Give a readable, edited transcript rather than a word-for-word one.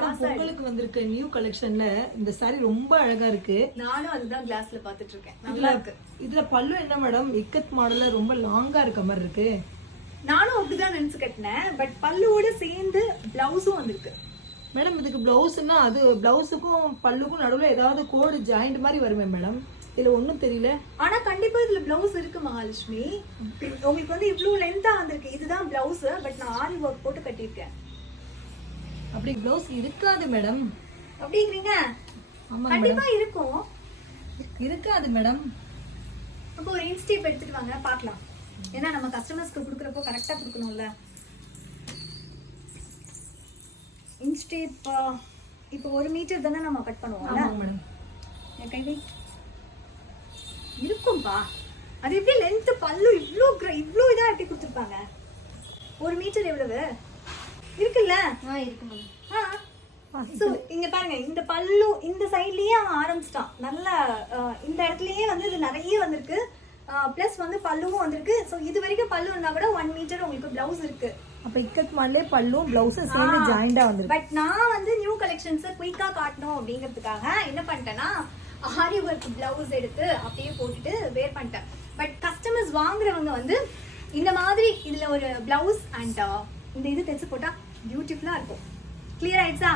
பொங்கலுக்கு வந்திருக்க நியூ கலெக்ஷன்ல இந்த saree ரொம்ப அழகா இருக்கு. நானும் அதுதான் கிளாஸ்ல பாத்துட்டு இருக்கேன். நல்லா இருக்கு. இதுல பல்லு என்ன மேடம் இக்கத் மாடல்ல ரொம்ப லாங்கா இருக்க மாதிரி இருக்கு. நானும் அப்படிதான் நினைச்சு கட்டினேன். பட் பல்லுவோட சேர்ந்து பிளவுஸும் வந்திருக்கு. மேடம் இதுக்கு பிளவுஸ்னா அது பிளவுஸுக்கும் பல்லுக்கும் நடுவுல ஏதாவது கோடு ஜாயிண்ட் மாதிரி வருமே மேடம். இதுல ஒண்ணும் தெரியல. ஆனா கண்டிப்பா இதுல பிளவுஸ் இருக்கு மகாலட்சுமி. உங்களுக்கு வந்து இவ்வளவு லென்த்தா வந்திருக்கு. இதுதான் பிளவுஸ். பட் நான் ஆரி ஒர்க் போட்டு கட்டியிருக்கேன். அப்படி பிளவுஸ் இருக்காது மேடம். அப்படிங்கிறீங்க? கண்டிப்பா இருக்கும். இருக்காது மேடம். அப்போ ஒரு இன்ஸ்டேப் எடுத்துட்டு வாங்க பார்க்கலாம். ஏன்னா நம்ம கஸ்டமர்ஸ்க்கு கொடுக்குறப்போ கரெக்டா கொடுக்கணும்ல. இன்ஸ்டேப் இப்போ 1 மீட்டர் தானே நம்ம கட் பண்ணுவோம்ல. ஆமாங்க மேடம். என் கைவி இருக்கும்பா. அது எப்படி லென்த் பல்லு இவ்ளோ இதா எப்படி கொடுத்துருப்பாங்க? 1 மீட்டர் எவ்வளவு இருக்குல்ல? இருக்கு மேம். சோ இங்க பாருங்க, இந்த பல்லு இந்த சைட்லயே அவன் ஆரம்பிச்சிட்டான். நல்லா இந்த இடத்துலயே வந்து இது நிறைய வந்திருக்கு. பிளஸ் வந்து பல்லுவும் வந்திருக்கு. சோ இது வரைக்கும் பல்லு இருந்தா கூட 1 மீட்டர் உங்களுக்கு பிளவுஸ் இருக்கு. அப்ப இக்கத் மாடலே பல்லும் பிளவுஸும் சேர்ந்து ஜாயிண்டா வந்திருக்கு. பட் நான் வந்து நியூ கலெக்ஷன்ஸ் குயிக்கா காட்டணும் அப்படிங்கிறதுக்காக என்ன பண்ணிட்டேன்னா ஆரி ஒர்க் பிளவுஸ் எடுத்து அப்படியே போட்டுட்டு வேர் பண்ணிட்டேன். பட் கஸ்டமர்ஸ் வாங்குறவங்க வந்து இந்த மாதிரி இதுல ஒரு பிளவுஸ் அண்ட் இந்த இது தைச்சு போட்டா பியூட்டிஃபுல்லா இருக்கும். கிளியர் ஆயிடுச்சா?